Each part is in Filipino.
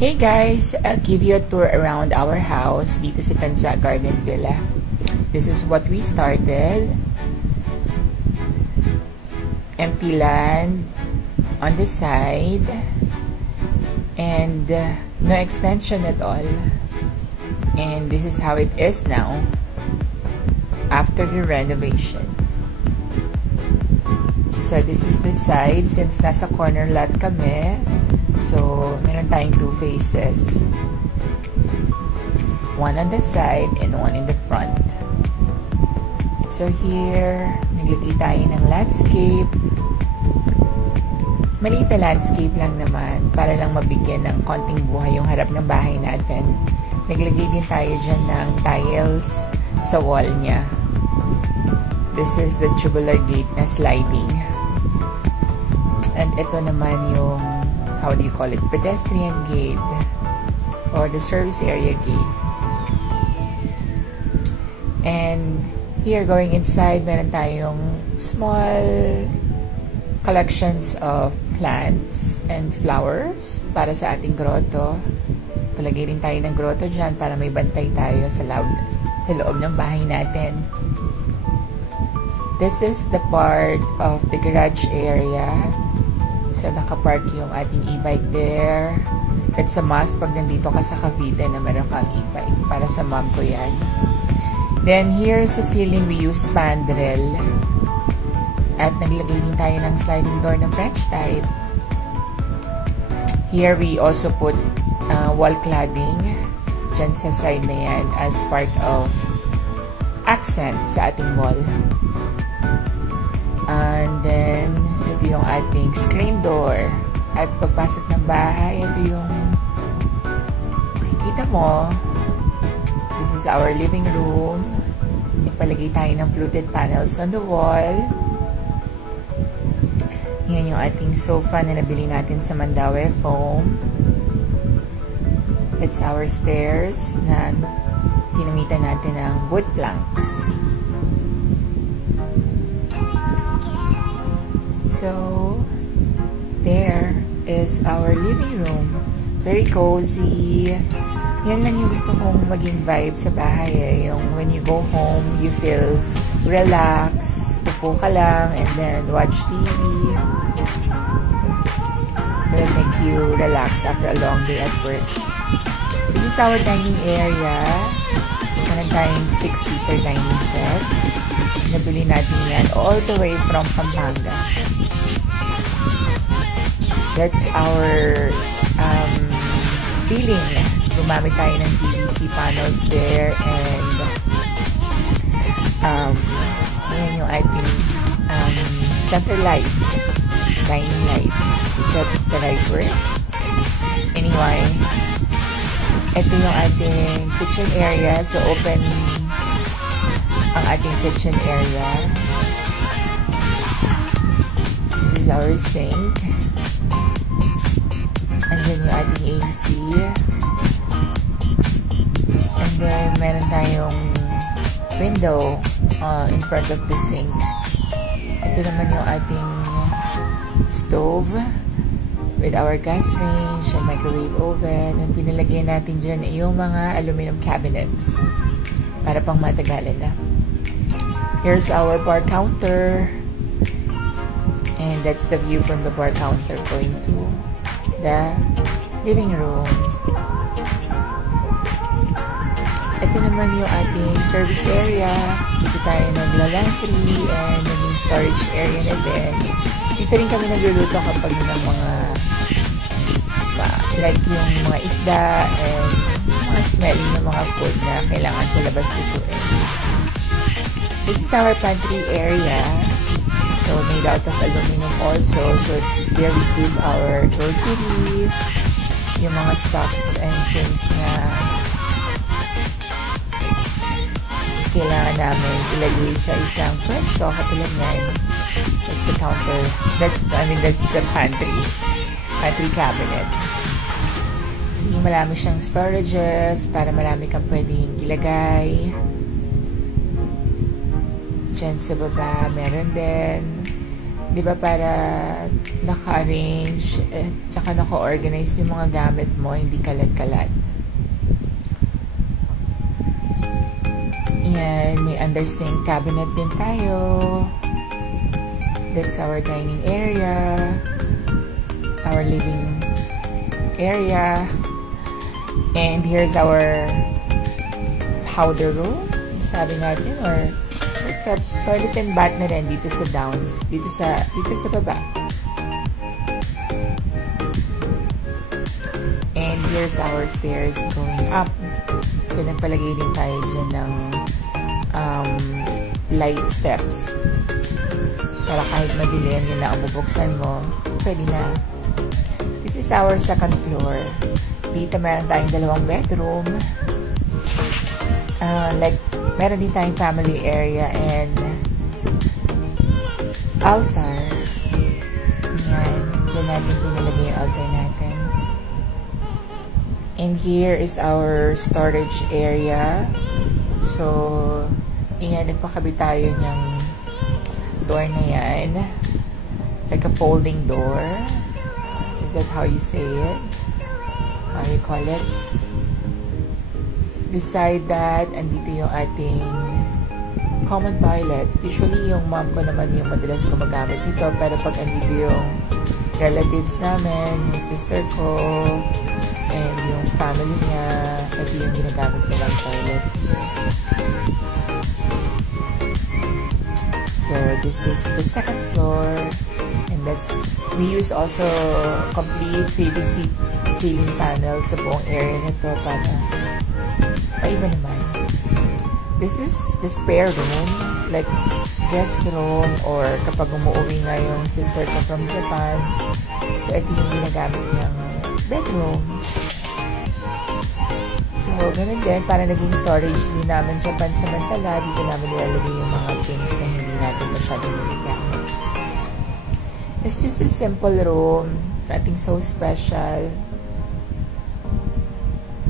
Hey guys, I'll give you a tour around our house dito sa Tanza Garden Villa. This is what we started. Empty land on the side and no extension at all. And this is how it is now after the renovation. So this is the side since nasa corner lot kami. So, meron tayong two faces. One on the side and one in the front. So here, naglagay tayo ng landscape. Maliit na landscape lang naman para lang mabigyan ng konting buhay yung harap ng bahay natin. Naglagay din tayo dyan ng tiles sa wall niya. This is the tubular gate na sliding. And ito naman yung how do you call it? Pedestrian gate or the service area gate. And here going inside, meron tayong small collections of plants and flowers para sa ating grotto. Palagay rin tayo ng grotto dyan para may bantay tayo sa loob ng bahay natin. This is the part of the garage area. So, nakapark yung ating e-bike there. It's a must pag nandito ka sa Cavite na meron kang e-bike. Para sa mom ko yan. Then, here sa ceiling, we use spandrel. At naglagay din tayo ng sliding door na French type. Here, we also put wall cladding dyan sa side na yan as part of accent sa ating wall. And then, ito yung ating screen door. At pagpasok ng bahay, ito yung makikita mo. This is our living room. Ipalagay tayo ng fluted panels on the wall. Yan yung ating sofa na nabili natin sa Mandaue Foam. It's our stairs na ginamitan natin ng wood planks. So, there is our living room. Very cozy. Yan lang yung gusto kong maging vibe sa bahay eh. Yung when you go home, you feel relaxed. Upo ka lang and then watch TV. Will make you relax after a long day at work. This is our dining area. Meron tayong 6-seater dining set. Nabili natin yan all the way from Pampanga. That's our ceiling. Gumamit tayo ng PVC panels there and yan yung ating center light, dining light. Is that the right word? Anyway, ito yung ating kitchen area. So, open ang ating kitchen area. This is our sink. And then yung ating AC. And then meron tayong window in front of the sink. Ito naman yung ating stove with our gas range and microwave oven. And pinalagyan natin dyan yung mga aluminum cabinets para pang matagalan na. Here's our bar counter. And that's the view from the bar counter going to the living room. Ito naman yung ating service area. Dito tayo nagla-laundry and yung storage area na din. Dito rin kami nagluluto kapag ng mga like yung mga isda and mga smelling ng mga food na kailangan sa labas lutuin. This is our pantry area. So, made out of aluminum also. So, there we keep our groceries, yung mga stocks and things na kailangan namin ilagay sa isang pwesto. Katulad yan. That's the counter. That's the pantry. Pantry cabinet. So, marami siyang storages para marami kang pwedeng ilagay. Diyan sa baba, meron din. Di ba para naka-arrange at saka naka-organize yung mga gamit mo, hindi kalat-kalat. Yan, may under-sink cabinet din tayo. That's our dining area, our living area, and here's our powder room, sabi natin, or like a toilet and bath na rin dito sa downs, dito sa baba. And here's our stairs going up. So nagpalagay din tayo dyan ng light steps para kahit madilim yun na bubuksan mo, pwede na. This is our second floor. Dito meron tayong dalawang bedroom. Like, meron din tayong family area and altar. Yan. Diyan natin pinalagay yung altar natin. And here is our storage area. So, yan, nagpakabit tayo ng door na yan. Like a folding door. Is that how you say it? How you call it? Beside that, andito yung ating common toilet. Usually, yung mom ko naman yung madalas gumagamit dito. Pero pag andito yung relatives namin, yung sister ko, and yung family niya, ito yung ginagamit nilang toilet. So, this is the second floor. And we use also complete PVC ceiling panel sa buong area na to para iba naman. This is the spare room, like guest room, or kapag umuwi nga yung sister ko from Japan. So, ito yung ginagamit niyang bedroom. So, ganun din, para naging storage din namin siya pansamantala. Dito namin nilalagay yung mga things na hindi natin masyadong nagagamit. It's just a simple room, nothing so special.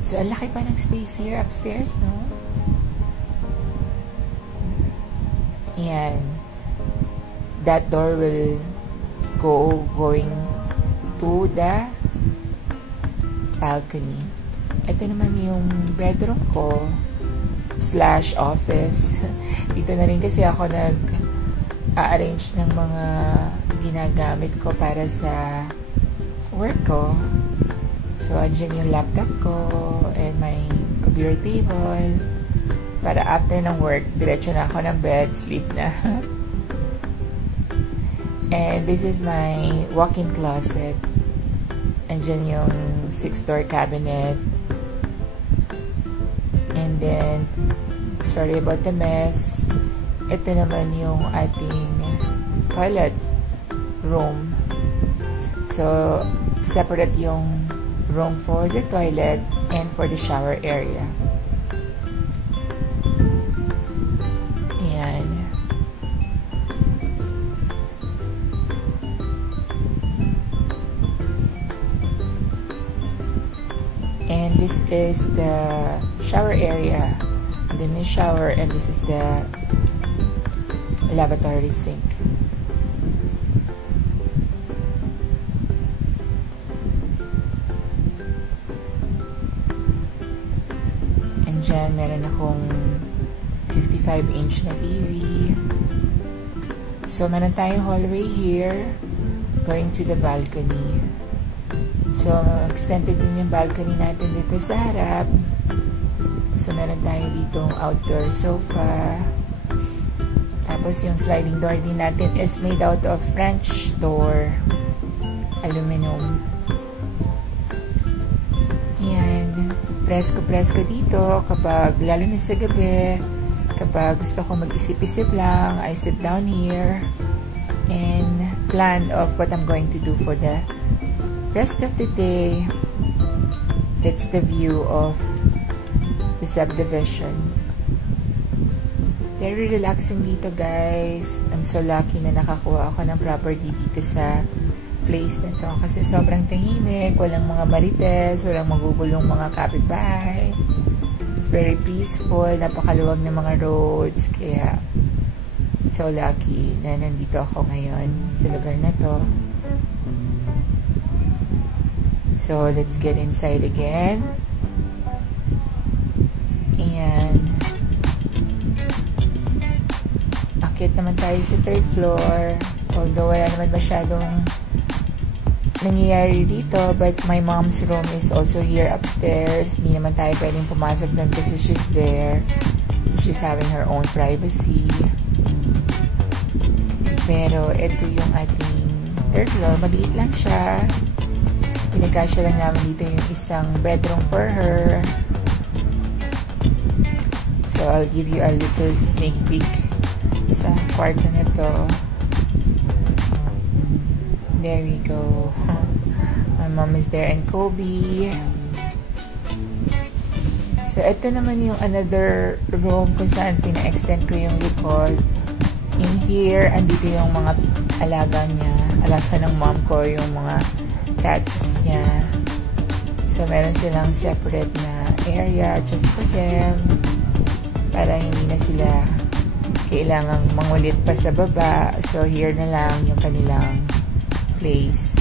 So, ang laki pa ng space here upstairs, no? Yan. That door will going to the balcony. Ito naman yung bedroom ko / office. Dito na rin kasi ako nag-arrange ng mga ginagamit ko para sa work ko. So, andyan yung laptop ko and my computer table. Para after ng work, diretso na ako ng bed, sleep na. And this is my walk-in closet. Andyan yung 6-door cabinet. And then, sorry about the mess. Ito naman yung ating toilet room. So, separate yung room for the toilet and for the shower area. Ayan. And this is the shower area. And then the shower, and this is the lavatory sink. And dyan, meron akong 55-inch na TV. So, meron tayong hallway here going to the balcony. So, extended din yung balcony natin dito sa harap. So, meron tayo ditong outdoor sofa. Tapos, yung sliding door din natin is made out of French door. Aluminum. Ayan. Presko-presko dito. Kapag, lalo na sa gabi, kapag gusto ko mag-isip-isip lang, I sit down here and plan of what I'm going to do for the rest of the day. That's the view of the subdivision. Very relaxing dito, guys. I'm so lucky na nakakuha ako ng property dito sa place na to. Kasi sobrang tahimik, walang mga marites, walang magugulong mga kapitbahay. It's very peaceful, napakaluwag ng mga roads. Kaya, so lucky na nandito ako ngayon sa lugar na to. So, let's get inside again. And akit naman tayo sa 3rd floor. Although wala naman masyadong nangyayari dito, but my mom's room is also here upstairs. Hindi naman tayo pwedeng pumasok doon kasi she's there. She's having her own privacy. Pero ito yung ating 3rd floor. Maliit lang siya. Pinagkasya lang namin dito yung isang bedroom for her. So, I'll give you a little sneak peek sa kwarto na to. There we go. My mom is there and Kobe. So, ito naman yung another room kung saan pina-extend ko yung likod. In here, andito yung mga alaga niya. Alaga ng mom ko, yung mga cats niya. So, meron silang separate na area just for them. Para hindi na sila kailangang mangulit pa sa baba. So, here na lang yung kanilang place.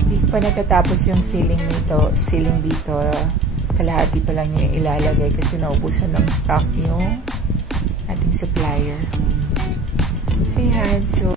Hindi ko pa natatapos yung ceiling dito. Kalahati pa lang yung ilalagay kasi naubusan ng stock yung ating supplier. So, yan. So,